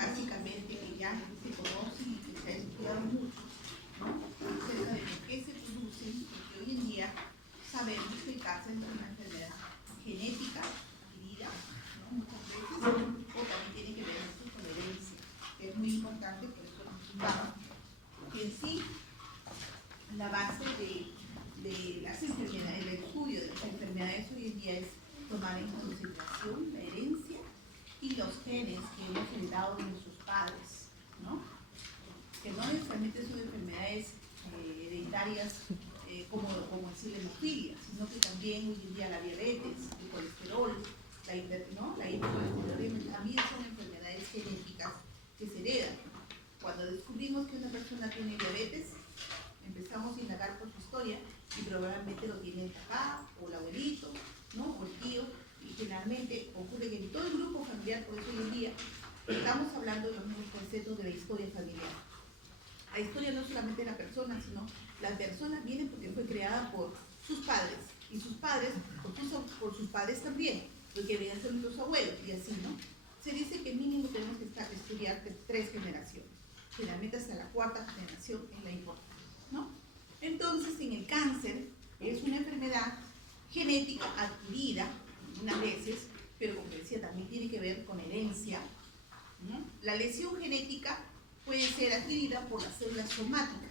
básicamente que ya se conocen y que se ha estudiado mucho, ¿no? Acerca de por qué se producen, porque hoy en día sabemos que el cáncer es una enfermedad genética adquirida, ¿no? Muchas veces, o también tiene que ver mucho con la herencia, que es muy importante, por eso nos indicamos que en sí la base de las enfermedades, el estudio de las enfermedades hoy en día es tomar en consideración la herencia y los genes que hemos heredado de nuestros padres, ¿no? Que no necesariamente son enfermedades hereditarias como decir la hemofilia, sino que también hoy en día la diabetes, el colesterol, la hipercolesterolemia, también son enfermedades genéticas que se heredan. Cuando descubrimos que una persona tiene diabetes, empezamos a indagar por su historia y probablemente lo tiene el papá o el abuelito, ¿no? O el tío, y generalmente ocurre que en todo el grupo familiar, por eso hoy en día estamos hablando de los mismos conceptos de la historia familiar. La historia no solamente de la persona, sino la persona viene porque fue creada por sus padres, y sus padres por sus padres también, lo que deben ser nuestros abuelos, y así, ¿no? Se dice que mínimo tenemos que estudiar 3 generaciones, generalmente hasta la 4ª generación es la importante, ¿no? Entonces, en el cáncer, es una enfermedad genética adquirida, algunas veces, pero como decía, también tiene que ver con herencia, ¿no? La lesión genética puede ser adquirida por las células somáticas,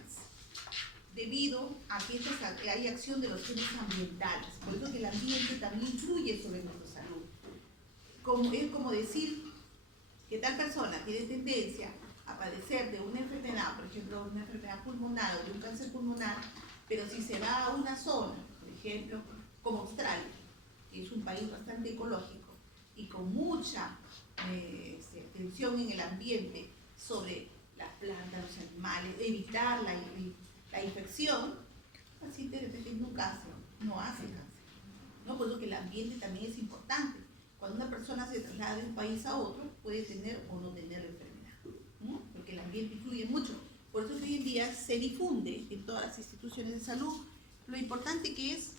debido a que hay acción de los genes ambientales, por eso que el ambiente también influye sobre nuestra salud. Es como decir que tal persona tiene tendencia a padecer de una enfermedad, por ejemplo, una enfermedad pulmonar o de un cáncer pulmonar, pero si se va a una zona, por ejemplo, como Australia, que es un país bastante ecológico y con mucha tensión en el ambiente sobre las plantas, los animales, evitar la infección, el paciente de repente nunca no hace cáncer, ¿no? Por lo que el ambiente también es importante. Cuando una persona se traslada de un país a otro, puede tener o no tener la enfermedad, ¿no? Porque el ambiente influye mucho. Por eso que hoy en día se difunde en todas las instituciones de salud lo importante que es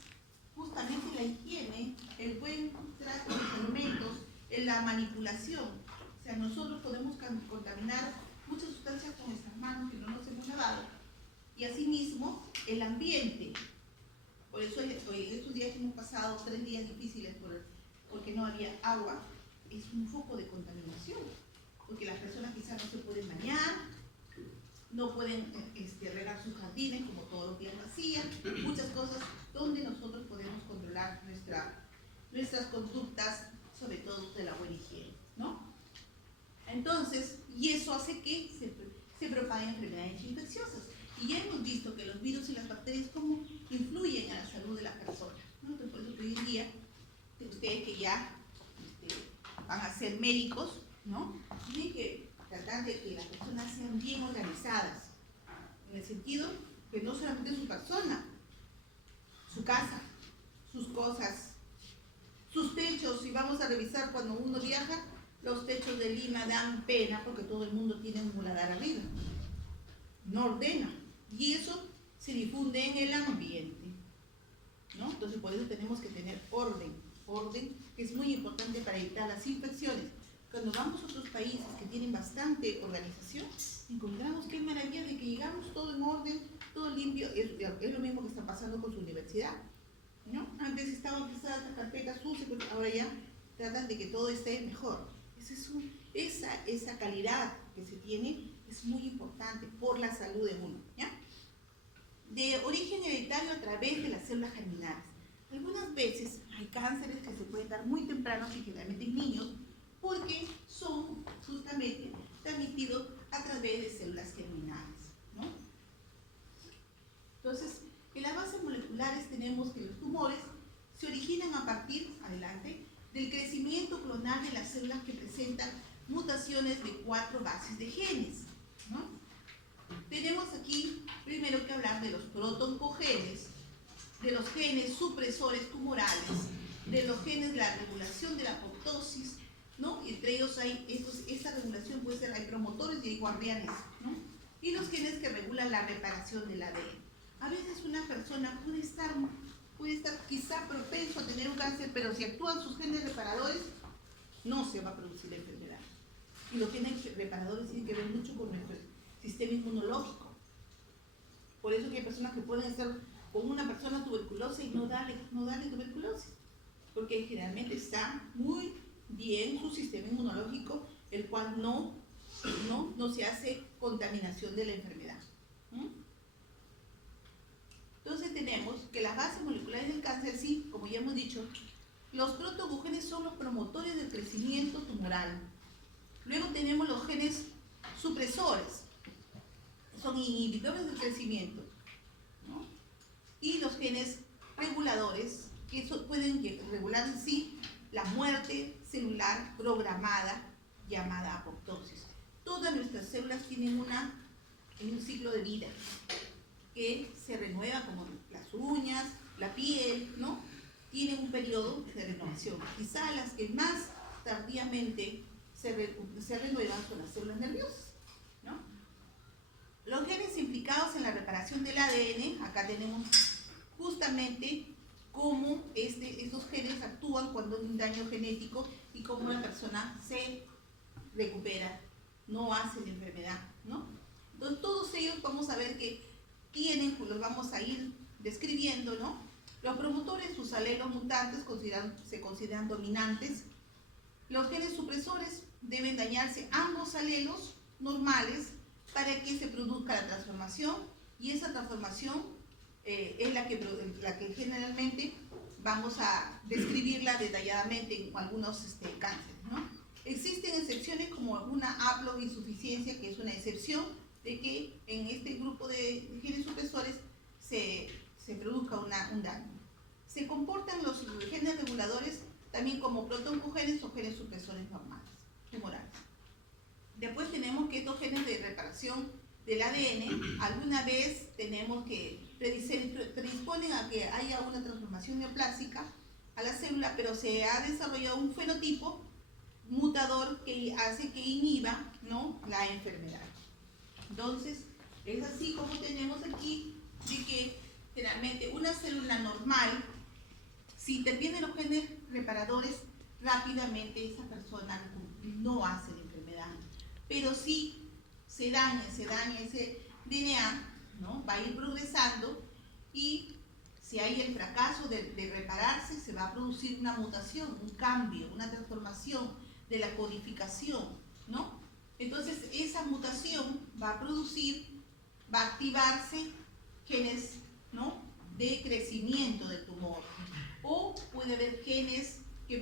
justamente la higiene, el buen trato de los alimentos, la manipulación. O sea, nosotros podemos contaminar muchas sustancias con nuestras manos que no nos hemos lavado. Y asimismo, el ambiente. Por eso estos días que hemos pasado 3 días difíciles porque no había agua, es un foco de contaminación. Porque las personas quizás no se pueden bañar, no pueden regar sus jardines como todos los días lo hacían, muchas cosas donde nosotros podemos controlar nuestras conductas, sobre todo de la buena higiene, ¿no? Entonces, y eso hace que se propaguen enfermedades infecciosas. Y ya hemos visto que los virus y las bacterias cómo influyen en la salud de las personas, ¿no? Entonces, por eso que hoy en día, ustedes que ya van a ser médicos, ¿no? Tienen que tratar de que las personas sean bien organizadas, en el sentido que no solamente su persona, su casa, sus cosas, sus techos. Si vamos a revisar cuando uno viaja, los techos de Lima dan pena porque todo el mundo tiene un muladar arriba, no ordena, y eso se difunde en el ambiente, ¿no? Entonces por eso tenemos que tener orden, que es muy importante para evitar las infecciones. Cuando vamos a otros países que tienen bastante organización, encontramos qué maravilla de que llegamos todo en orden, todo limpio. Es lo mismo que está pasando con su universidad, ¿no? Antes estaban pesadas las carpetas sucias, pero ahora ya tratan de que todo esté mejor. Esa calidad que se tiene es muy importante por la salud de uno, ¿ya? De origen hereditario a través de las células germinales. Algunas veces hay cánceres que se pueden dar muy tempranos y generalmente en niños, porque son justamente transmitidos a través de células germinales, ¿no? Entonces, en las bases moleculares tenemos que los tumores se originan a partir, adelante, del crecimiento clonal de las células que presentan mutaciones de 4 bases de genes, ¿no? Tenemos aquí primero que hablar de los protoncogenes, de los genes supresores tumorales, de los genes de la regulación de la apoptosis, ¿no? Y entre ellos hay esta regulación puede ser, hay promotores y hay guardianes, ¿no? Y los genes que regulan la reparación del ADN. A veces una persona puede estar quizá propenso a tener un cáncer, pero si actúan sus genes reparadores, no se va a producir la enfermedad. Y los genes reparadores tienen que ver mucho con nuestro sistema inmunológico. Por eso que hay personas que pueden estar con una persona tuberculosa y no darle tuberculosis, porque generalmente está muy bien su sistema inmunológico, el cual no se hace contaminación de la enfermedad. Entonces tenemos que las bases moleculares del cáncer, sí, como ya hemos dicho, los protooncogenes son los promotores del crecimiento tumoral. Luego tenemos los genes supresores, son inhibidores del crecimiento, ¿no? Y los genes reguladores, que pueden regular en sí la muerte celular programada, llamada apoptosis. Todas nuestras células tienen un ciclo de vida que se renueva, como las uñas, la piel, ¿no? Tienen un periodo de renovación. Quizá las que más tardíamente se renuevan son las células nerviosas, ¿no? Los genes implicados en la reparación del ADN, acá tenemos justamente cómo estos genes actúan cuando hay un daño genético y cómo la persona se recupera, no hace la enfermedad, ¿no? Entonces todos ellos vamos a ver que tienen, pues los vamos a ir describiendo, ¿no? Los promotores, sus alelos mutantes se consideran dominantes. Los genes supresores deben dañarse ambos alelos normales para que se produzca la transformación, y esa transformación es la que generalmente vamos a describirla detalladamente en algunos cánceres, ¿no? Existen excepciones como una haploinsuficiencia, que es una excepción de que en este grupo de genes supresores se produzca un daño. Se comportan los genes reguladores también como protooncogenes o genes supresores normales, tumorales. Después tenemos que estos genes de reparación del ADN, alguna vez tenemos que predisponen a que haya una transformación neoplásica a la célula, pero se ha desarrollado un fenotipo mutador que hace que inhiba, ¿no?, la enfermedad. Entonces, es así como tenemos aquí de que generalmente una célula normal, si intervienen los genes reparadores, rápidamente esa persona no hace la enfermedad. Pero si se daña ese DNA, ¿no?, va a ir progresando, y si hay el fracaso de repararse, se va a producir una mutación, un cambio, una transformación de la codificación, ¿no? Entonces esa mutación va a activarse genes, ¿no?, de crecimiento del tumor, o puede haber genes que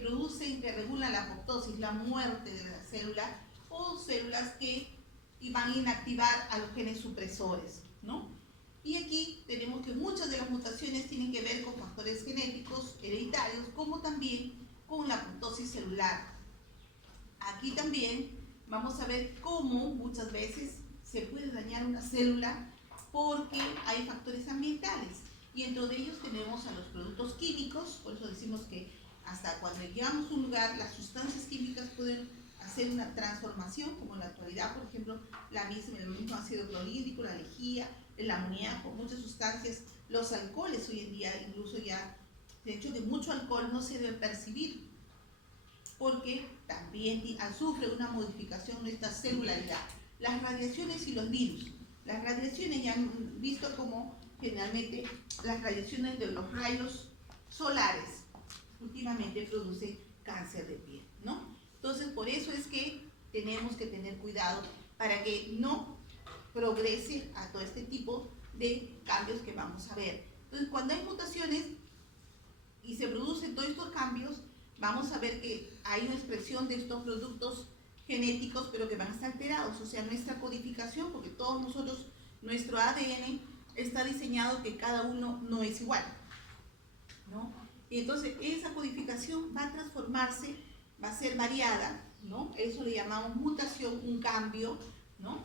regulan la apoptosis, la muerte de la célula, o células que van a inactivar a los genes supresores, ¿no? Y aquí tenemos que muchas de las mutaciones tienen que ver con factores genéticos hereditarios, como también con la apoptosis celular. Aquí también vamos a ver cómo muchas veces se puede dañar una célula porque hay factores ambientales, y entre ellos tenemos a los productos químicos. Por eso decimos que hasta cuando llegamos a un lugar, las sustancias químicas pueden hacer una transformación, como en la actualidad, por ejemplo, el mismo ácido clorhídrico, la lejía, el amoníaco, muchas sustancias, los alcoholes hoy en día, incluso ya, de hecho, que mucho alcohol no se debe percibir, porque también sufre una modificación nuestra celularidad. Las radiaciones y los virus. Las radiaciones, ya han visto como generalmente las radiaciones de los rayos solares últimamente producen cáncer de piel, ¿no? Entonces, por eso es que tenemos que tener cuidado para que no progrese a todo este tipo de cambios que vamos a ver. Entonces, cuando hay mutaciones y se producen todos estos cambios, vamos a ver que hay una expresión de estos productos genéticos, pero que van a estar alterados, o sea, nuestra codificación, porque todos nosotros, nuestro ADN está diseñado que cada uno no es igual, ¿no? Y entonces esa codificación va a transformarse, va a ser variada, ¿no? Eso le llamamos mutación, un cambio, ¿no?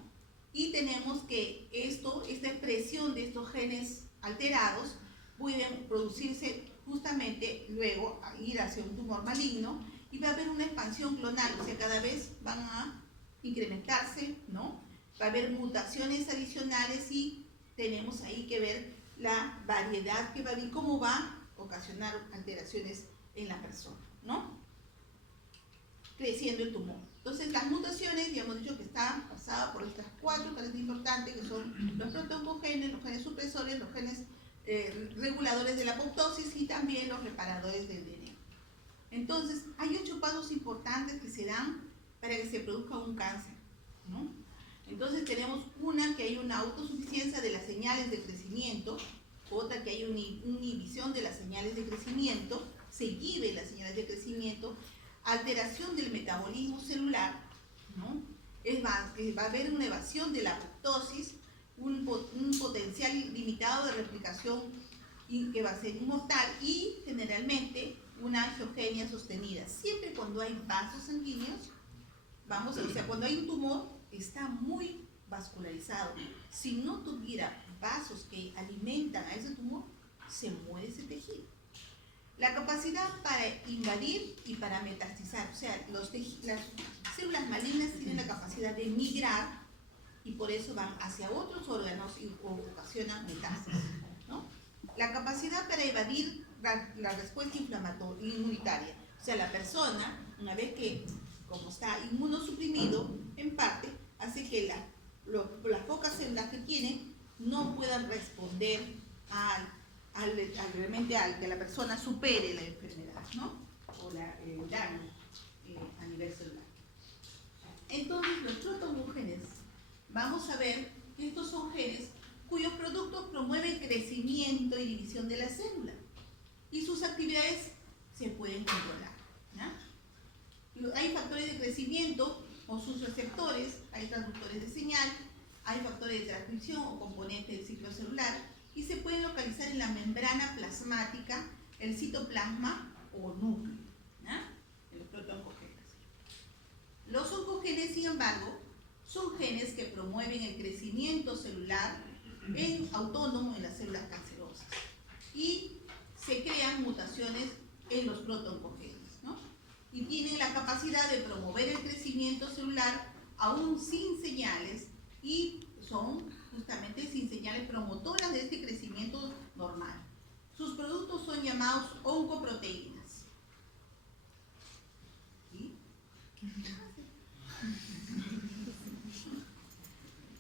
Y tenemos que esta expresión de estos genes alterados pueden producirse justamente luego a ir hacia un tumor maligno, y va a haber una expansión clonal, o sea, cada vez van a incrementarse, ¿no? Va a haber mutaciones adicionales, y tenemos ahí que ver la variedad que va a haber, cómo va a ocasionar alteraciones en la persona, ¿no? Creciendo el tumor. Entonces, las mutaciones genes, ya hemos dicho que está basada por estas 4 tareas importantes, que son los protoncogenes, los genes supresores, los genes reguladores de la apoptosis y también los reparadores del DNA. Entonces, hay 8 pasos importantes que se dan para que se produzca un cáncer, ¿no? Entonces tenemos una, que hay una autosuficiencia de las señales de crecimiento, otra que hay una inhibición de las señales de crecimiento, se inhiben las señales de crecimiento, alteración del metabolismo celular, ¿no? Va a haber una evasión de la apoptosis, un potencial limitado de replicación que va a ser inmortal y generalmente una angiogenia sostenida. Siempre cuando hay vasos sanguíneos, cuando hay un tumor, está muy vascularizado. Si no tuviera vasos que alimentan a ese tumor, se muere ese tejido. La capacidad para invadir y para metastizar, o sea, las células malignas tienen la capacidad de migrar y por eso van hacia otros órganos y ocasionan metástasis, ¿no? La capacidad para evadir la respuesta inmunitaria, o sea, la persona, una vez que, como está inmunosuprimido, en parte, hace que las pocas células que tienen no puedan responder realmente al que la persona supere la enfermedad, ¿no? O el daño a nivel celular. Entonces, los protoncogenes, vamos a ver que estos son genes cuyos productos promueven crecimiento y división de la célula y sus actividades se pueden controlar, ¿no? Hay factores de crecimiento o sus receptores, hay transductores de señal, hay factores de transcripción o componentes del ciclo celular y se pueden localizar en la membrana plasmática, el citoplasma o núcleo, ¿no? En los protoncogenes. Los oncogenes, sin embargo, son genes que promueven el crecimiento celular autónomo en las células cancerosas y se crean mutaciones en los protoncogenes, ¿no? Y tienen la capacidad de promover el crecimiento celular aún sin señales y son justamente sin señales promotoras de este crecimiento normal. Sus productos son llamados oncoproteínas. ¿Sí?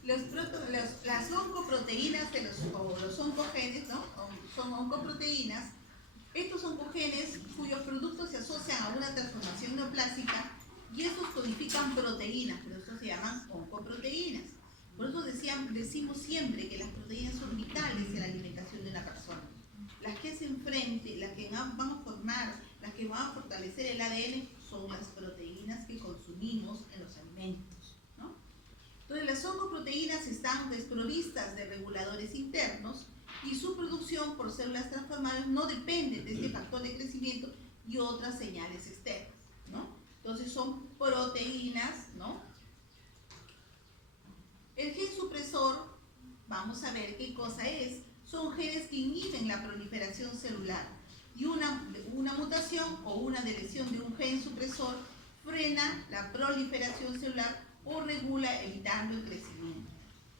Las oncoproteínas o los oncogenes, ¿no? Son oncoproteínas. Estos oncogenes cuyos productos se asocian a una transformación neoplástica y estos codifican proteínas, por eso se llaman oncoproteínas. Por eso decimos siempre que las proteínas son vitales en la alimentación de una persona. Las que hacen frente, las que van a formar, las que van a fortalecer el ADN son las proteínas que consumimos en los alimentos, ¿no? Entonces las oncoproteínas están desprovistas de reguladores internos y su producción por células transformadas no depende de este factor de crecimiento y otras señales externas, ¿no? Entonces son proteínas, ¿no? El gen supresor, vamos a ver qué cosa es, son genes que inhiben la proliferación celular y una mutación o una deleción de un gen supresor frena la proliferación celular o regula evitando el crecimiento.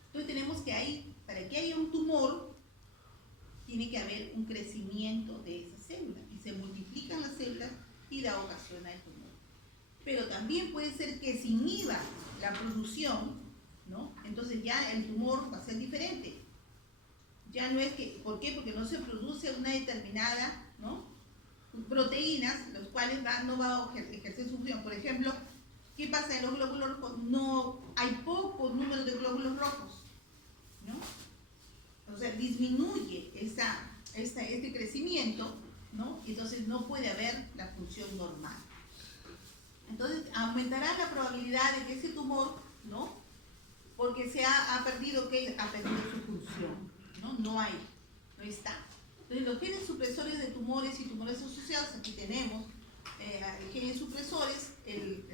Entonces tenemos que para que haya un tumor, tiene que haber un crecimiento de esa célula y se multiplican las células y da ocasión al tumor. Pero también puede ser que se inhiba la producción, ¿no? Entonces ya el tumor va a ser diferente. Ya no es que, ¿por qué? Porque no se produce una determinada, ¿no? Proteínas, los cuales no va a ejercer su función. Por ejemplo, ¿qué pasa en los glóbulos rojos? No hay poco número de glóbulos rojos, ¿no? O sea, disminuye este crecimiento, ¿no? Entonces no puede haber la función normal. Entonces aumentará la probabilidad de que ese tumor, ¿no? Porque ha perdido su función, ¿no? No está. Entonces los genes supresores de tumores y tumores asociados, aquí tenemos genes supresores, el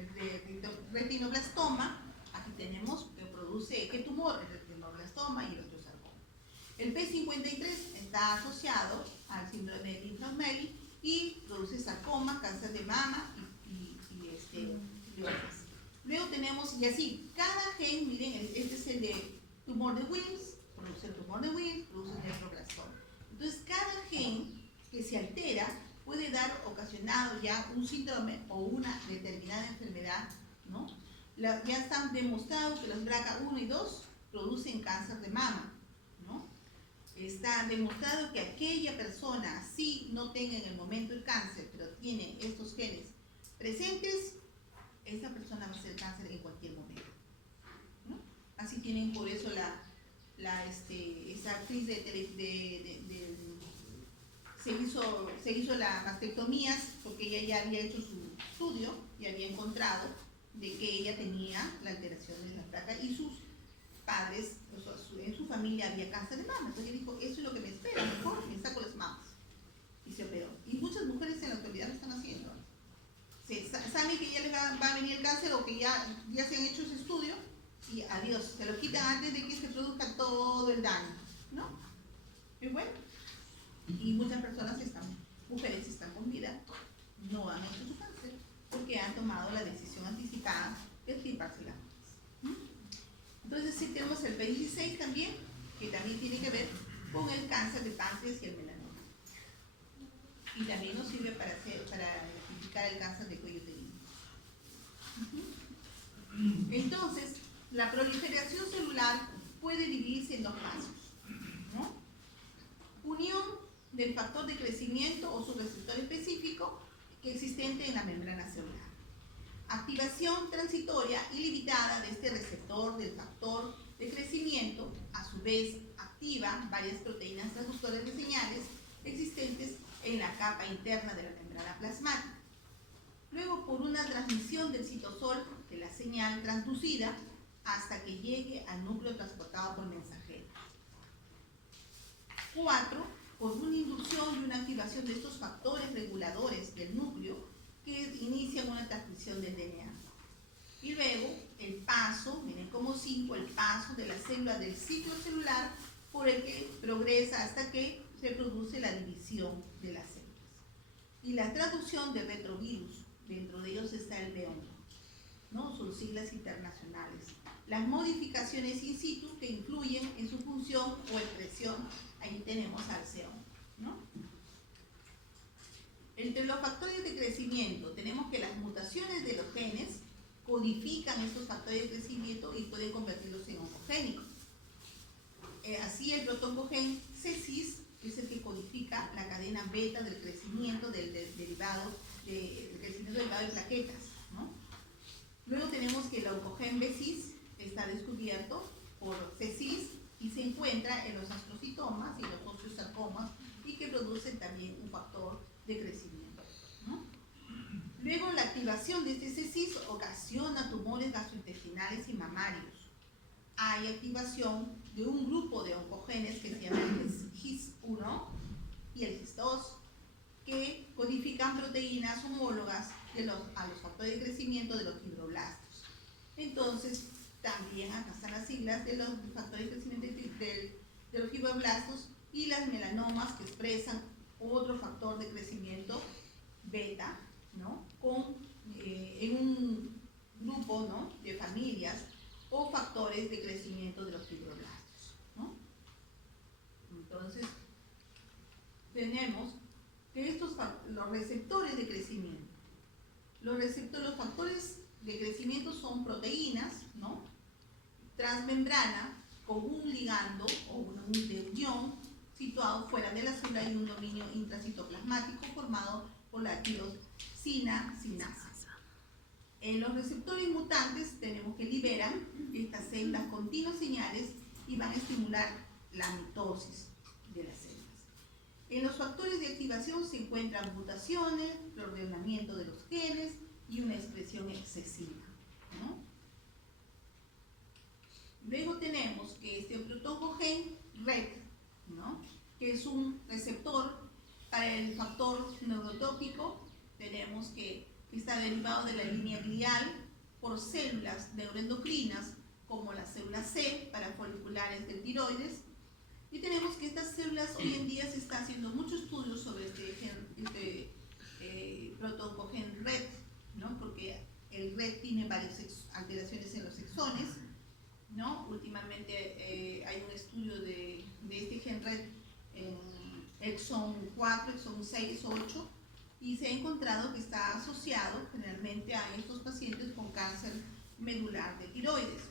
retinoblastoma, aquí tenemos que produce, ¿qué tumor? El retinoblastoma y el osteosarcoma. El P53 está asociado al síndrome de Linfeld-Meli y produce sarcoma, cáncer de mama y otras. Luego tenemos, y así, cada gen, miren, este es el de tumor de Wilms, produce el tumor de Wilms, produce el nefroblastoma. Entonces, cada gen que se altera puede dar ocasionado ya un síndrome o una determinada enfermedad, ¿no? ya está demostrado que los BRCA1 y 2 producen cáncer de mama, ¿no? Está demostrado que aquella persona, así no tenga en el momento el cáncer, pero tiene estos genes presentes, esa persona va a ser cáncer en cualquier momento, ¿no? Así tienen por eso esa actriz se hizo la mastectomía porque ella ya había hecho su estudio y había encontrado de que ella tenía la alteración de la placa y sus padres, o sea, en su familia había cáncer de mama. Entonces ella dijo, eso es lo que me espera, mejor me saco las mamas. Y se operó. Y muchas mujeres en la actualidad lo están haciendo. Saben que ya les va a venir el cáncer o que ya se han hecho ese estudio y adiós, se lo quitan antes de que se produzca todo el daño, ¿no? Es bueno. Y muchas personas mujeres están con vida, no han hecho su cáncer porque han tomado la decisión anticipada de extirparse las mamas. Entonces sí tenemos el P16 también, que también tiene que ver con el cáncer de páncreas y el melanoma. Y también nos sirve para identificar el cáncer de cuello uterino. Entonces, la proliferación celular puede dividirse en dos pasos, ¿no? Unión del factor de crecimiento o su receptor específico que existente en la membrana celular. Activación transitoria y limitada de este receptor del factor de crecimiento, a su vez activa varias proteínas transductoras de señales existentes en la capa interna de la membrana plasmática. Luego, por una transmisión del citosol de la señal transducida hasta que llegue al núcleo transportado por mensajero. 4. Por una inducción y una activación de estos factores reguladores del núcleo que inician una transmisión del DNA. Y luego, el paso, miren como 5, el paso de la célula del ciclo celular por el que progresa hasta que se produce la división de las células. Y la traducción de retrovirus, dentro de ellos está el B11, ¿no? Sus siglas internacionales. Las modificaciones in situ que influyen en su función o expresión, ahí tenemos al C11, ¿no? Entre los factores de crecimiento tenemos que las mutaciones de los genes codifican estos factores de crecimiento y pueden convertirlos en oncogénicos. Así el protoncogen C6 es el que codifica la cadena beta del crecimiento del crecimiento derivado de plaquetas, ¿no? Luego tenemos que el oncogen B6 está descubierto por C6 y se encuentra en los astrocitomas y los osteosarcomas y que producen también un factor de crecimiento, ¿no? Luego la activación de este C6 ocasiona tumores gastrointestinales y mamarios. Hay activación de un grupo de oncogenes que se llaman el HIS1 y el HIS2 que codifican proteínas homólogas a los factores de crecimiento de los fibroblastos. Entonces, también acá están las siglas de los factores de crecimiento de los fibroblastos y las melanomas que expresan otro factor de crecimiento beta, ¿no? En un grupo, ¿no?, de familias o factores de crecimiento de los fibroblastos, ¿no? Entonces, tenemos que los receptores de crecimiento. Los factores de crecimiento son proteínas, ¿no?, transmembrana con un ligando o una unión situado fuera de la célula y un dominio intracitoplasmático formado por la tirosina sinasa. En los receptores mutantes tenemos que liberan estas células continuas señales y van a estimular la mitosis de las células. En los factores de activación se encuentran mutaciones, reordenamiento de los genes y una expresión excesiva, ¿no? Luego tenemos que este protoncogen RET, ¿no?, que es un receptor para el factor neurotrópico, tenemos que está derivado de la línea glial por células neuroendocrinas como la célula C para foliculares del tiroides. Y tenemos que estas células hoy en día se está haciendo muchos estudios sobre este protoncogen RET, ¿no?, porque el RET tiene varias alteraciones en los exones, ¿no? Últimamente hay un estudio de este gen RET en exon 4, exon 6, 8, y se ha encontrado que está asociado generalmente a estos pacientes con cáncer medular de tiroides.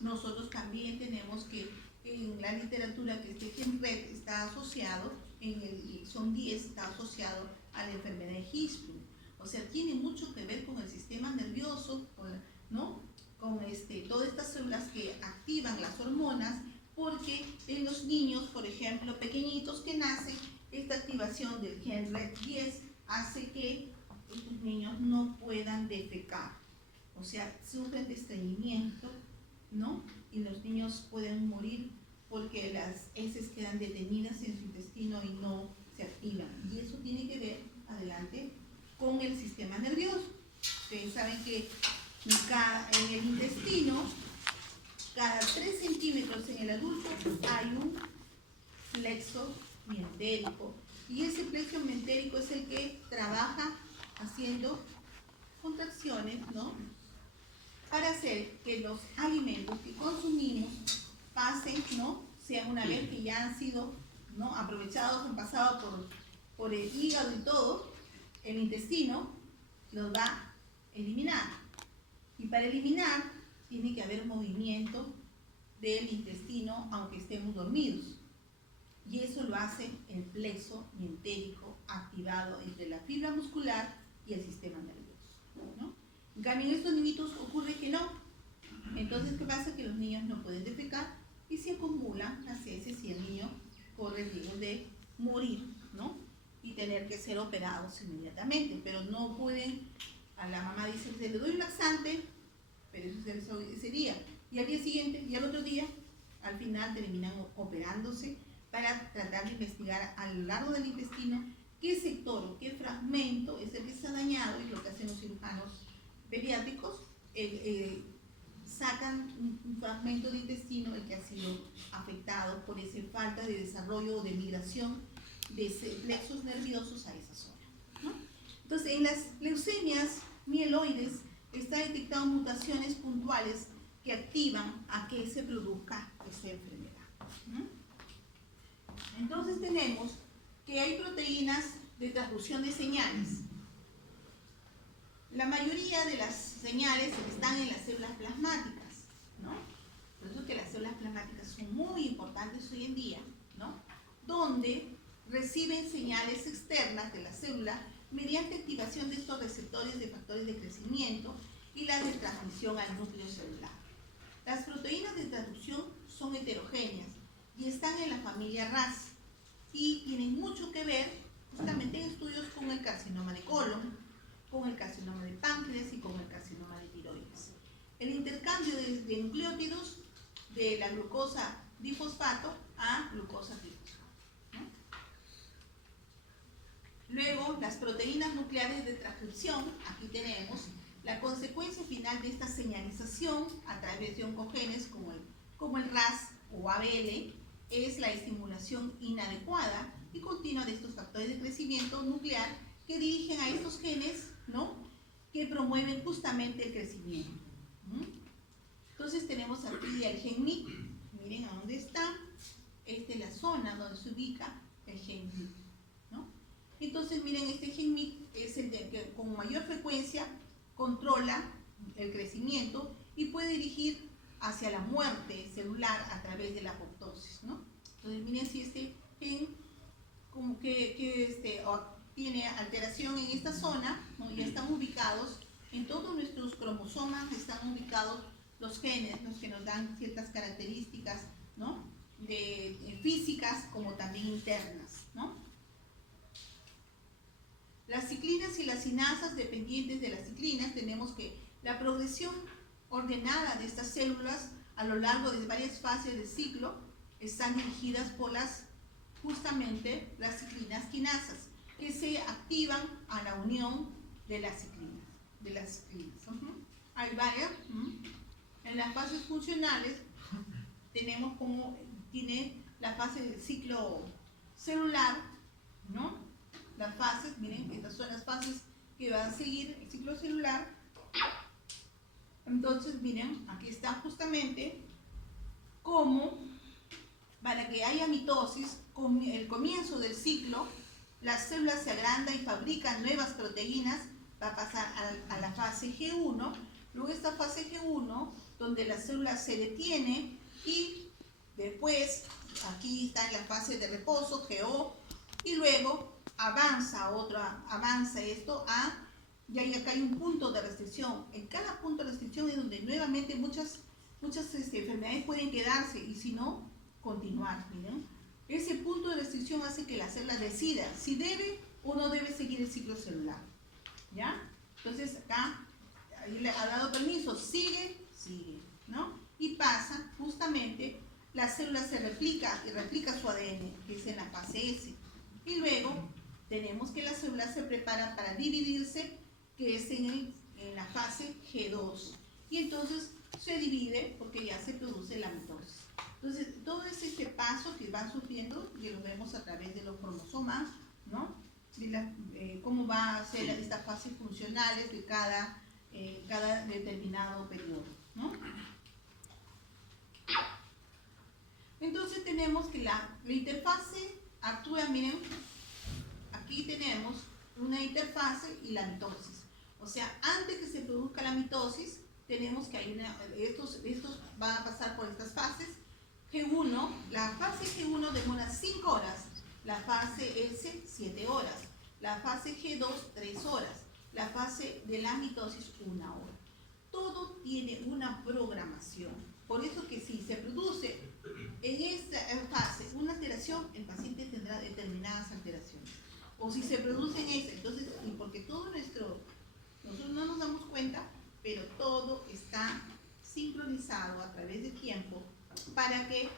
Nosotros también tenemos que, en la literatura, que este gen RET está asociado, son 10, está asociado a la enfermedad de Hirschsprung. O sea, tiene mucho que ver con el sistema nervioso, ¿no? Con todas estas células que activan las hormonas, porque en los niños, por ejemplo, pequeñitos que nacen, esta activación del gen RET10 hace que estos niños no puedan defecar. O sea, sufren de estreñimiento, ¿no? Y los niños pueden morir porque las heces quedan detenidas en su intestino y no se activan. Y eso tiene que ver, adelante, con el sistema nervioso. Ustedes saben que en el intestino, cada 3 centímetros en el adulto hay un plexo mientérico. Y ese plexo mientérico es el que trabaja haciendo contracciones, ¿no? Para hacer que los alimentos que consumimos pasen, ¿no? Sean, una vez que ya han sido, ¿no?, aprovechados, han pasado por el hígado y todo, el intestino los va a eliminar. Y para eliminar tiene que haber movimiento del intestino aunque estemos dormidos. Y eso lo hace el plexo mientérico activado entre la fibra muscular y el sistema nervioso, ¿no? En cambio, en estos niñitos ocurre que no. Entonces, ¿qué pasa? Que los niños no pueden defecar y se acumulan las heces y el niño corre el riesgo de morir, ¿no? Y tener que ser operados inmediatamente. Pero no pueden, a la mamá dice, se le doy un laxante, pero eso ese día. Y al día siguiente, y al otro día, al final terminan operándose para tratar de investigar a lo largo del intestino qué sector o qué fragmento es el que se ha dañado, y lo que hacen los cirujanos pediátricos, sacan un fragmento de intestino el que ha sido afectado por esa falta de desarrollo o de migración de plexos nerviosos a esa zona, ¿no? Entonces, en las leucemias mieloides está detectado mutaciones puntuales que activan a que se produzca esa enfermedad, ¿no? Entonces tenemos que hay proteínas de transducción de señales. La mayoría de las señales están en las células plasmáticas, ¿no? Por eso que las células plasmáticas son muy importantes hoy en día, ¿no? Donde reciben señales externas de la célula mediante activación de estos receptores de factores de crecimiento y la de transmisión al núcleo celular. Las proteínas de transducción son heterogéneas y están en la familia RAS y tienen mucho que ver justamente en estudios con el carcinoma de colon, con el carcinoma de páncreas y con el carcinoma de tiroides. El intercambio de nucleótidos de la glucosa difosfato a glucosa trifosfato, ¿no? Luego, las proteínas nucleares de transcripción, aquí tenemos la consecuencia final de esta señalización a través de oncogenes como el RAS o ABL, es la estimulación inadecuada y continua de estos factores de crecimiento nuclear que dirigen a estos genes, ¿no?, que promueven justamente el crecimiento. Entonces tenemos aquí el gen MYC, miren a dónde está, esta es la zona donde se ubica el gen MYC, ¿no? Entonces miren, este gen MYC es el que con mayor frecuencia controla el crecimiento y puede dirigir hacia la muerte celular a través de la apoptosis, ¿no? Entonces miren si este gen como que tiene alteración en esta zona, ¿no? Ya están ubicados en todos nuestros cromosomas, están ubicados los genes, los que nos dan ciertas características, ¿no?, de físicas como también internas, ¿no? Las ciclinas y las cinasas dependientes de las ciclinas, tenemos que la progresión ordenada de estas células a lo largo de varias fases del ciclo están dirigidas por justamente las ciclinas quinasas, que se activan a la unión de las ciclinas. Hay varias. En las fases funcionales tenemos como tiene la fase del ciclo celular, ¿no? Las fases, miren, estas son las fases que van a seguir el ciclo celular. Entonces, miren, aquí está justamente cómo, para que haya mitosis, con el comienzo del ciclo, las células se agrandan y fabrican nuevas proteínas, va a pasar a la fase G1, Luego esta fase G1, donde la célula se detiene y después, aquí está en la fase de reposo, GO, y luego avanza esto a, y acá hay un punto de restricción. En cada punto de restricción es donde nuevamente muchas enfermedades pueden quedarse y si no, continuar. ¿Miren? Ese punto de restricción hace que la célula decida si debe o no debe seguir el ciclo celular. ¿Ya? Entonces acá ahí le ha dado permiso, sigue, ¿no? Y pasa justamente, la célula se replica y replica su ADN, que es en la fase S. Y luego tenemos que la célula se prepara para dividirse, que es en la fase G2. Y entonces se divide porque ya se produce la mitosis. Entonces, todo es este paso que va sufriendo, que lo vemos a través de los cromosomas, ¿no? Cómo va a ser estas fases funcionales de cada determinado periodo, ¿no? Entonces tenemos que la interfase actúa, miren, aquí tenemos una interfase y la mitosis. O sea, antes que se produzca la mitosis, tenemos que hay estos van a pasar por estas fases. G1, la fase G1 demora 5 horas, la fase S 7 horas, la fase G2 3 horas, la fase de la mitosis 1 hora. Todo tiene una programación. Por eso que si se produce en esta fase una alteración, el paciente tendrá determinadas alteraciones. O si se produce en esta, entonces, y porque todo nosotros no nos damos cuenta, pero todo está sincronizado a través del tiempo para que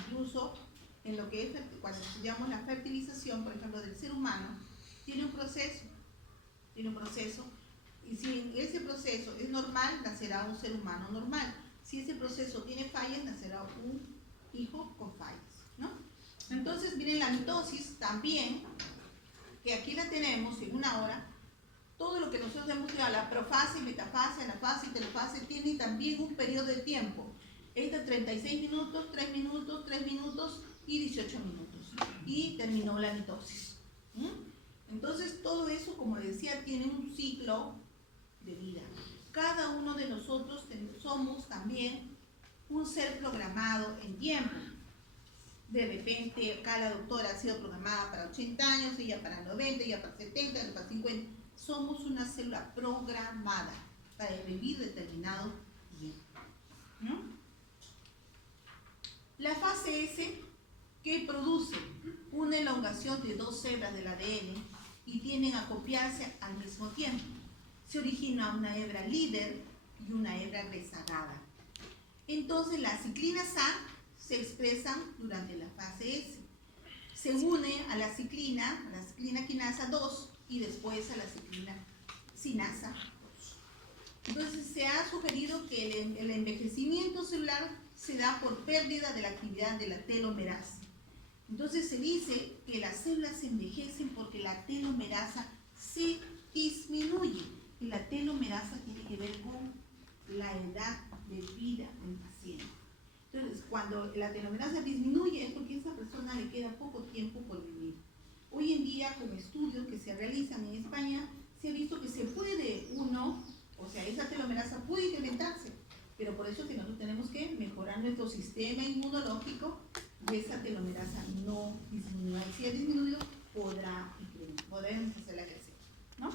incluso en lo que es cuando estudiamos la fertilización, por ejemplo, del ser humano, tiene un proceso, y si ese proceso es normal, nacerá un ser humano normal. Si ese proceso tiene fallas, nacerá un hijo con fallas, ¿no? Entonces, miren, la mitosis también, que aquí la tenemos en 1 hora, todo lo que nosotros hemos estudiado, la profase, metafase, anafase y telofase, tiene también un periodo de tiempo. Esta 36 minutos, 3 minutos, 3 minutos y 18 minutos. Y terminó la mitosis. Entonces, todo eso, como decía, tiene un ciclo de vida. Cada uno de nosotros somos también un ser programado en tiempo. De repente, cada doctora ha sido programada para 80 años, ella para 90, ella para 70, ella para 50. Somos una célula programada para vivir determinado tiempo, ¿no? La fase S, que produce una elongación de 2 hebras del ADN y tienden a copiarse al mismo tiempo. Se origina una hebra líder y una hebra rezagada. Entonces las ciclinas A se expresan durante la fase S. Se une a la ciclina quinasa 2 y después a la ciclina sinasa 2. Entonces se ha sugerido que el envejecimiento celular se da por pérdida de la actividad de la telomerasa. Entonces se dice que las células se envejecen porque la telomerasa se disminuye. Y la telomerasa tiene que ver con la edad de vida del paciente. Entonces, cuando la telomerasa disminuye es porque a esa persona le queda poco tiempo por vivir. Hoy en día, con estudios que se realizan en España, se ha visto que se puede esa telomerasa puede incrementarse, pero por eso que nosotros tenemos que mejorar nuestro sistema inmunológico y esa telomerasa no disminuye. Si ha disminuido, podremos hacerla crecer, ¿no?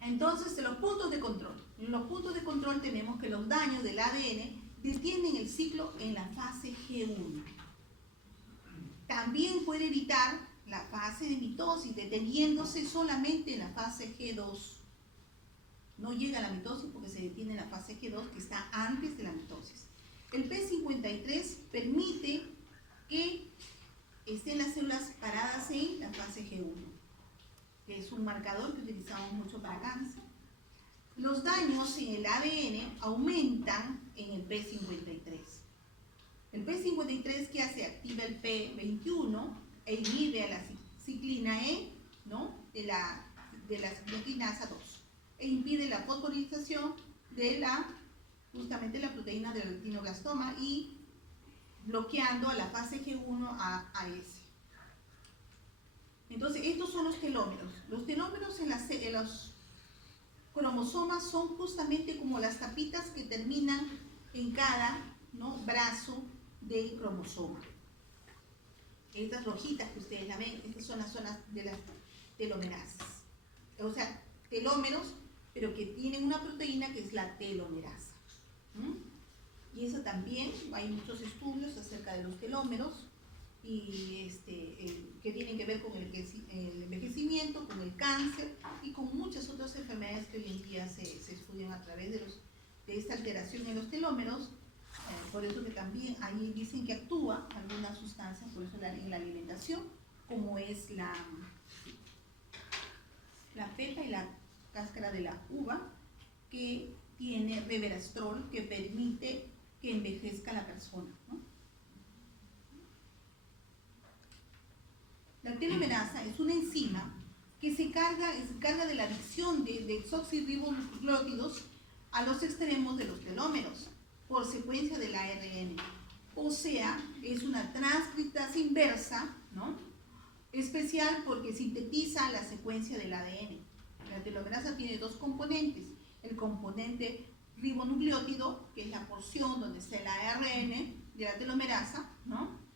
Entonces, los puntos de control. En los puntos de control tenemos que los daños del ADN detienen el ciclo en la fase G1. También puede evitar la fase de mitosis, deteniéndose solamente en la fase G2. No llega a la mitosis porque se detiene en la fase G2, que está antes de la mitosis. El P53 permite que estén las células paradas en la fase G1, que es un marcador que utilizamos mucho para cáncer. Los daños en el ADN aumentan en el P53. El P53, ¿qué hace? Activa el P21 e inhibe a la ciclina E, ¿no? de la ciclinasa 2, e impide la fosforilación de justamente la proteína del retinoblastoma y bloqueando a la fase G1 a S. Entonces, estos son los telómeros. Los telómeros en los cromosomas son justamente como las tapitas que terminan en cada, ¿no?, brazo del cromosoma. Estas rojitas que ustedes la ven, estas son las zonas de las telomerasas. O sea, telómeros, pero que tienen una proteína que es la telomerasa. Y eso también, hay muchos estudios acerca de los telómeros y que tienen que ver con el envejecimiento, con el cáncer y con muchas otras enfermedades que hoy en día se estudian a través de esta alteración en los telómeros. Por eso que también ahí dicen que actúa alguna sustancia, por eso en la alimentación, como es la pepa y la cáscara de la uva, que tiene resveratrol, que permite que envejezca la persona, ¿no? La telomerasa es una enzima que se encarga de la adicción de desoxirribonucleótidos a los extremos de los telómeros por secuencia del ARN. O sea, es una transcriptasa inversa, ¿no?, especial porque sintetiza la secuencia del ADN. La telomerasa tiene dos componentes: el componente ribonucleótido, que es la porción donde está el ARN de la telomerasa, ¿no?,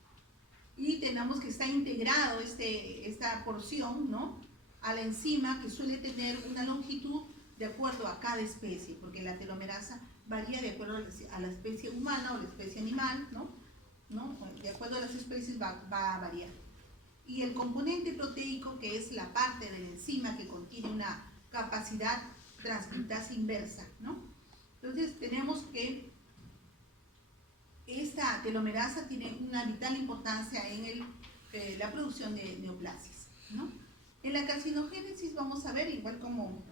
y tenemos que está integrado esta porción, ¿no?, a la enzima, que suele tener una longitud de acuerdo a cada especie, porque la telomerasa varía de acuerdo a la especie humana o la especie animal, ¿no? De acuerdo a las especies va a variar. Y el componente proteico, que es la parte de la enzima que contiene una capacidad transcriptasa inversa, ¿no? Entonces tenemos que esta telomerasa tiene una vital importancia en la producción de neoplasias, ¿no? En la carcinogénesis vamos a ver, igual como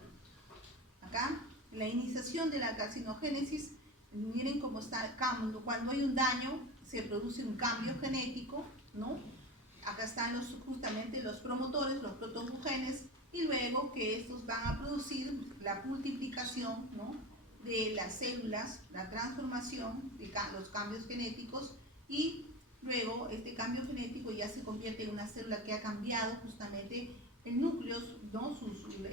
acá, la iniciación de la carcinogénesis, miren cómo está, cuando hay un daño se produce un cambio genético, ¿no? Acá están justamente los promotores, los protogenes, y luego que estos van a producir la multiplicación, ¿no?, de las células, la transformación de los cambios genéticos, y luego este cambio genético ya se convierte en una célula que ha cambiado justamente el núcleo, ¿no?,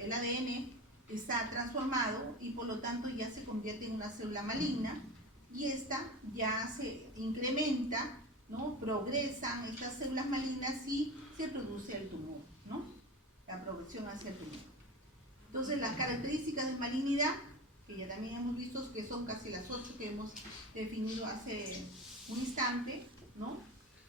el ADN está transformado y por lo tanto ya se convierte en una célula maligna, y esta ya se incrementa, ¿no?, progresan estas células malignas y se produce el tumor, ¿no?, la progresión hacia el tumor. Entonces las características de malignidad, que ya también hemos visto que son casi las 8 que hemos definido hace un instante, ¿no?,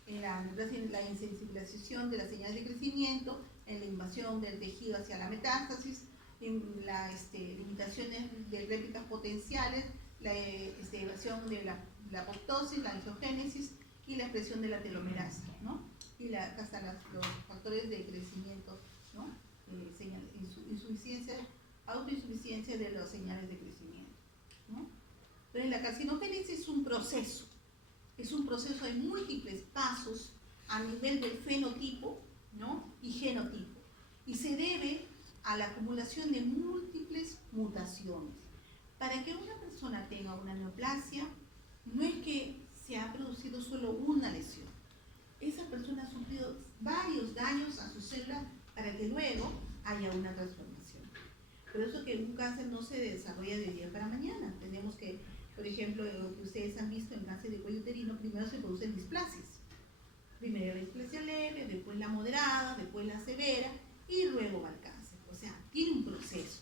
en la insensibilización de las señales de crecimiento, en la invasión del tejido hacia la metástasis, en las limitaciones de réplicas potenciales, la evasión de la apoptosis, la angiogénesis y la expresión de la telomerasa, ¿no?, y acá están los factores de crecimiento, ¿no?, autoinsuficiencia de las señales de crecimiento, ¿no? Entonces la carcinogénesis es un proceso de múltiples pasos a nivel del fenotipo, ¿no?, y genotipo, y se debe a la acumulación de múltiples mutaciones. Para que una persona tenga una neoplasia, no es que se ha producido solo una lesión. Esa persona ha sufrido varios daños a sus células para que luego haya una transformación. Por eso que un cáncer no se desarrolla de día para mañana. Tenemos que, por ejemplo, lo que ustedes han visto en cáncer de cuello uterino, primero se producen displasias. Primero la displasia leve, después la moderada, después la severa y luego va el cáncer. O sea, tiene un proceso.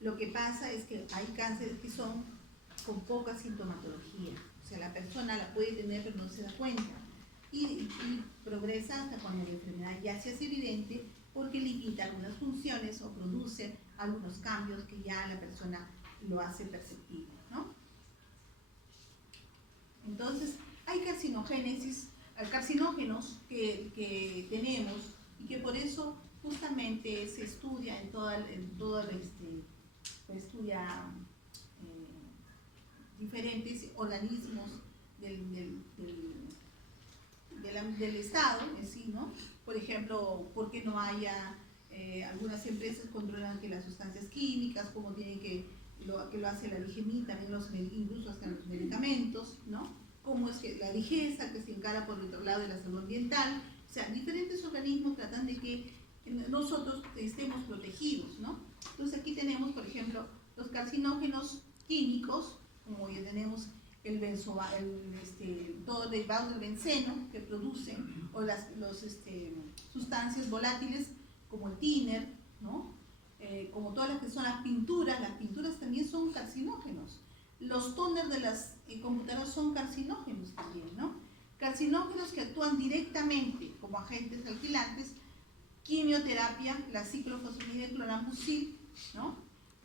Lo que pasa es que hay cánceres que son con poca sintomatología. O sea, la persona la puede tener pero no se da cuenta. Y progresa hasta cuando la enfermedad ya se hace evidente, porque limita algunas funciones o produce algunos cambios que ya la persona lo hace perceptible, ¿no? Entonces, hay carcinógenos que tenemos y que por eso justamente se estudia diferentes organismos del Estado en sí, ¿no? Por ejemplo, porque no haya algunas empresas controlan que las sustancias químicas, como tienen que lo hace la DIGEMI, también incluso hasta los medicamentos, ¿no? Cómo es que la DIGESA, que se encara por el otro lado de la salud ambiental. O sea, diferentes organismos tratan de que nosotros estemos protegidos, ¿no? Entonces aquí tenemos, por ejemplo, los carcinógenos químicos, como ya tenemos todo derivado del benceno que producen, o las sustancias volátiles como el thinner, ¿no? Como todas las que son las pinturas también son carcinógenos. Los tóners de las computadoras son carcinógenos también, ¿no? Carcinógenos que actúan directamente como agentes alquilantes, quimioterapia, la ciclofosfamida y clorambucil, ¿no?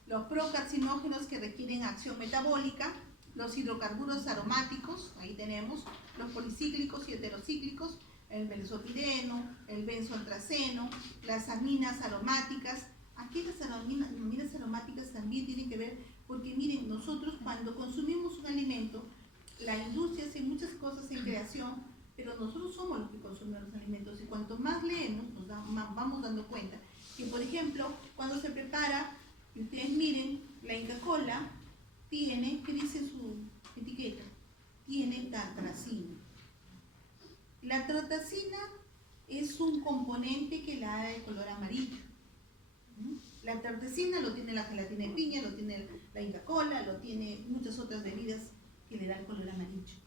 Los procarcinógenos que requieren acción metabólica, los hidrocarburos aromáticos, ahí tenemos, los policíclicos y heterocíclicos, el benzopireno, el benzoantraceno, las aminas aromáticas. Aquí las aminas aromáticas también tienen que ver, porque miren, nosotros cuando consumimos un alimento, la industria hace muchas cosas en creación, pero nosotros somos los que consumimos los alimentos, y cuanto más leemos, vamos dando cuenta que, por ejemplo, cuando se prepara, y ustedes miren, la Inca Kola tiene, ¿qué dice su etiqueta? Tiene tartracina. La tartracina es un componente que le da el color amarillo. La tartracina lo tiene la gelatina de piña, lo tiene la Inca Kola, lo tiene muchas otras bebidas que le dan el color amarillo.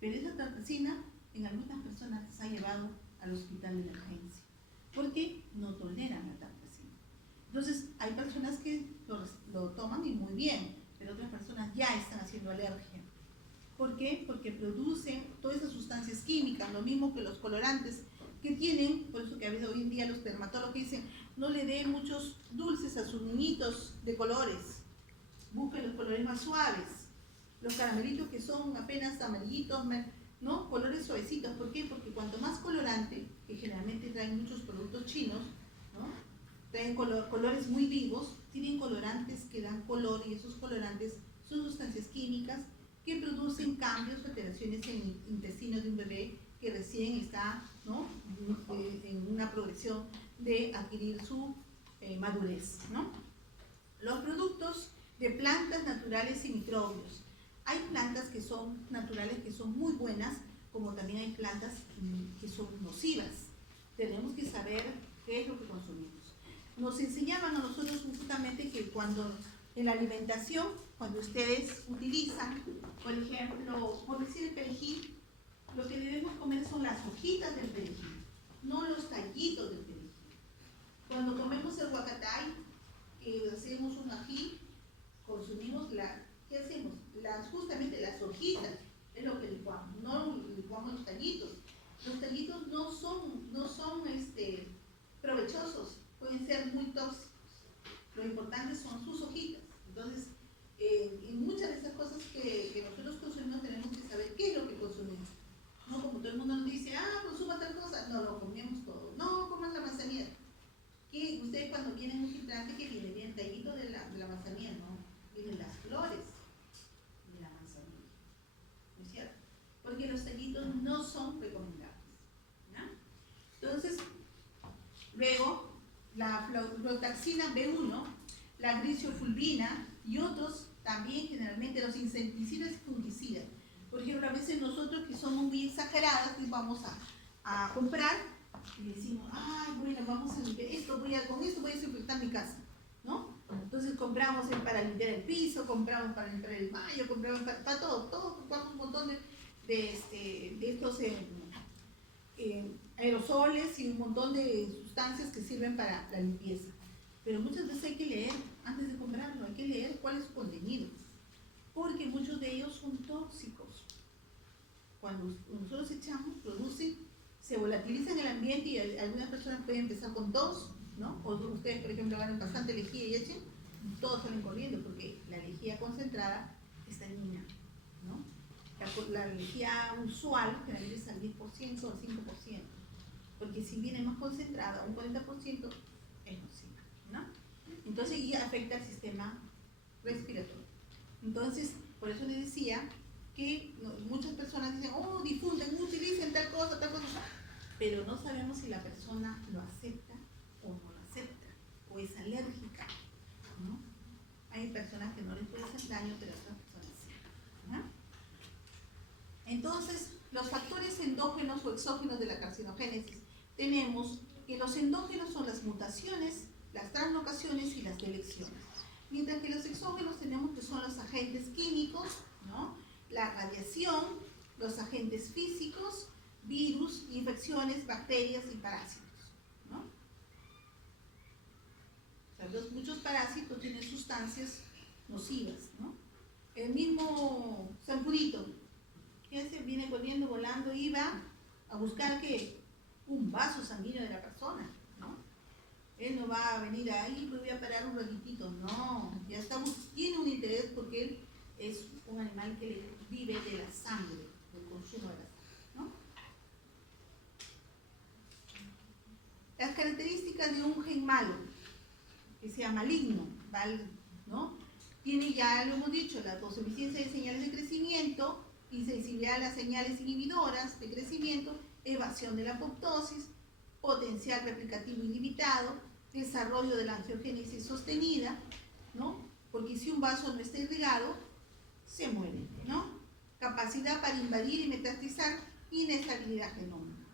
Pero esa tartracina en algunas personas se ha llevado al hospital de emergencia porque no toleran la tartracina. Entonces hay personas que lo toman y muy bien, pero otras personas ya están haciendo alergia. ¿Por qué? Porque producen todas esas sustancias químicas, lo mismo que los colorantes que tienen, por eso que a veces hoy en día los dermatólogos dicen, no le den muchos dulces a sus niñitos de colores, busquen los colores más suaves, los caramelitos que son apenas amarillitos, ¿no? Colores suavecitos. ¿Por qué? Porque cuanto más colorante, que generalmente traen muchos productos chinos, ¿no? Traen colores muy vivos, tienen colorantes que dan color, y esos colorantes son sustancias químicas que producen cambios o alteraciones en el intestino de un bebé que recién está, ¿no? En una progresión de adquirir su madurez, ¿no? Los productos de plantas naturales y microbios. Hay plantas que son naturales, que son muy buenas, como también hay plantas que son nocivas. Tenemos que saber qué es lo que consumimos. Nos enseñaban a nosotros justamente que cuando en la alimentación, cuando ustedes utilizan, por ejemplo, por decir el perejil, lo que debemos comer son las hojitas del perejil, no los tallitos del perejil. Cuando comemos el huacatay, hacemos un ají, consumimos ¿qué hacemos? Justamente las hojitas es lo que licuamos, no licuamos los tallitos. Los tallitos no son provechosos, pueden ser muy tóxicos. Lo importante son sus hojitas. Entonces, en muchas de esas cosas que nosotros consumimos tenemos que saber qué es lo que consumimos. No como todo el mundo nos dice, consuma tal cosa. No, lo comemos todo. No coman la manzanilla. Que ustedes cuando vienen un filtrante que viene bien tallito de la manzanilla, no, vienen las flores de la manzanilla. ¿No es cierto? Porque los tallitos no son recomendables. ¿No? Entonces, luego, la fluoxetina B1, la gliciofulvina y otros también, generalmente los insecticidas y fungicidas. Por ejemplo, a veces nosotros que somos muy exageradas, pues vamos a comprar y decimos, bueno, vamos a limpiar esto, con esto voy a desinfectar mi casa, ¿no? Entonces compramos para limpiar el piso, compramos para limpiar el baño, compramos para todo, compramos un montón de estos aerosoles y un montón de sustancias que sirven para la limpieza. Pero muchas veces hay que leer, antes de comprarlo, hay que leer cuál es su contenido, porque muchos de ellos son tóxicos. Cuando nosotros echamos, producen, se volatilizan en el ambiente y algunas personas pueden empezar con tos, ¿no? O ustedes, por ejemplo, ganan bastante lejía y echen, todos salen corriendo porque la lejía concentrada está eliminada, ¿no? La lejía usual generalmente es al 10% o al 5%, porque si viene más concentrada, un 40% es nociva, ¿no? Entonces, y afecta al sistema respiratorio. Entonces, por eso les decía que muchas personas dicen, difunden, utilicen tal cosa, pero no sabemos si la persona lo acepta o no lo acepta, o es alérgica, ¿no? Hay personas que no les puede hacer daño, pero otras personas sí, ¿no? Entonces, los factores endógenos o exógenos de la carcinogénesis, tenemos que los endógenos son las mutaciones, las translocaciones y las deleciones. Mientras que los exógenos tenemos que son los agentes químicos, ¿no? La radiación, los agentes físicos, virus, infecciones, bacterias y parásitos, ¿no? O sea, muchos parásitos tienen sustancias nocivas, ¿no? El mismo zancudo, que se viene corriendo, volando y va a buscar que un vaso sanguíneo de la persona, ¿no? Él no va a venir ahí, pues voy a parar un ratitito, no, ya estamos, tiene un interés porque él es un animal que vive de la sangre, del consumo de la sangre, ¿no? Las características de un gen malo, que sea maligno, ¿vale? ¿No? Tiene, ya lo hemos dicho, la autosuficiencia de señales de crecimiento, insensibilidad a las señales inhibidoras de crecimiento, evasión de la apoptosis, potencial replicativo ilimitado, desarrollo de la angiogénesis sostenida, ¿no? Porque si un vaso no está irrigado, se muere, ¿no? Capacidad para invadir y metastizar, inestabilidad genómica.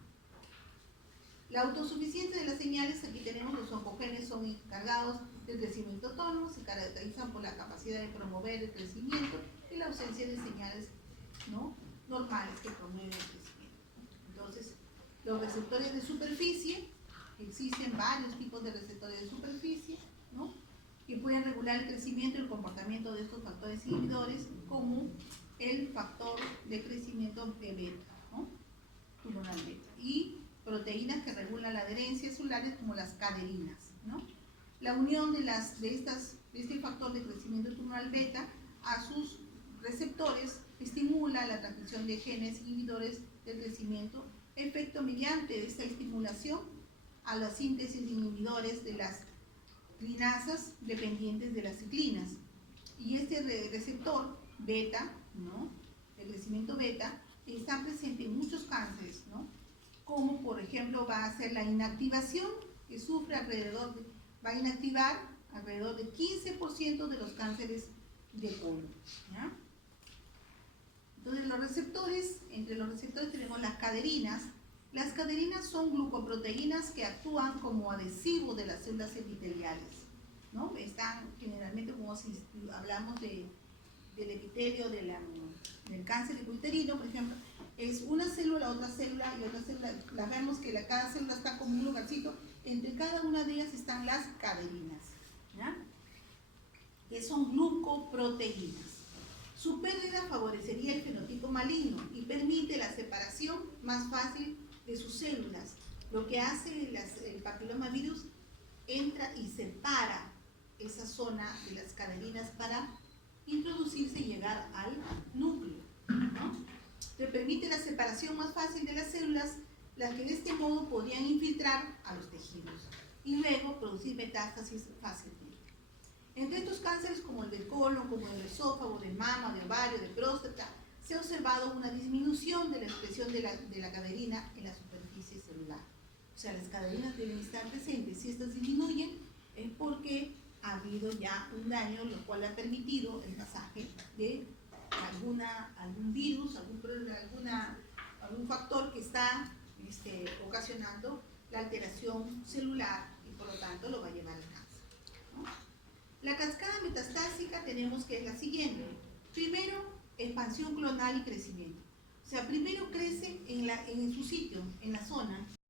La autosuficiencia de las señales, aquí tenemos los oncogenes son encargados del crecimiento autónomo, se caracterizan por la capacidad de promover el crecimiento y la ausencia de señales, ¿no?, normales que promueven el crecimiento. Entonces, los receptores de superficie, existen varios tipos de receptores de superficie, ¿no?, que pueden regular el crecimiento y el comportamiento de estos factores inhibidores, como el factor de crecimiento de beta, ¿no?, tumoral beta, y proteínas que regulan la adherencia celulares como las caderinas, ¿no? La unión de este factor de crecimiento tumoral beta a sus receptores estimula la transmisión de genes inhibidores del crecimiento, efecto mediante esta estimulación a la síntesis de inhibidores de las clinasas dependientes de las ciclinas. Y este receptor beta, ¿no?, el crecimiento beta, está presente en muchos cánceres, ¿no?, como por ejemplo va a ser la inactivación, que sufre va a inactivar alrededor del 15% de los cánceres de colon, ¿ya? Entonces los receptores, entre los receptores tenemos las caderinas. Las caderinas son glucoproteínas que actúan como adhesivo de las células epiteliales, ¿no? Están generalmente, como si hablamos del epitelio del cáncer uterino, por ejemplo, es una célula, otra célula y otra célula. La vemos que cada célula está como un lugarcito, entre cada una de ellas están las caderinas, ¿ya?, que son glucoproteínas. Su pérdida favorecería el fenotipo maligno y permite la separación más fácil de sus células. Lo que hace el papilomavirus, entra y separa esa zona de las caderinas para introducirse y llegar al núcleo, ¿no? Te permite la separación más fácil de las células, las que de este modo podrían infiltrar a los tejidos y luego producir metástasis fácilmente. Entre estos cánceres, como el del colon, como el del esófago, de mama, de ovario, de próstata, se ha observado una disminución de la expresión de la caderina en la superficie celular. O sea, las caderinas deben estar presentes. Si estas disminuyen, es porque ha habido ya un daño, lo cual ha permitido el pasaje de algún virus, algún factor que está ocasionando la alteración celular y por lo tanto lo va a llevar al cáncer, ¿no? La cascada metastásica tenemos que es la siguiente. Primero, expansión clonal y crecimiento. O sea, primero crece en su sitio, en la zona,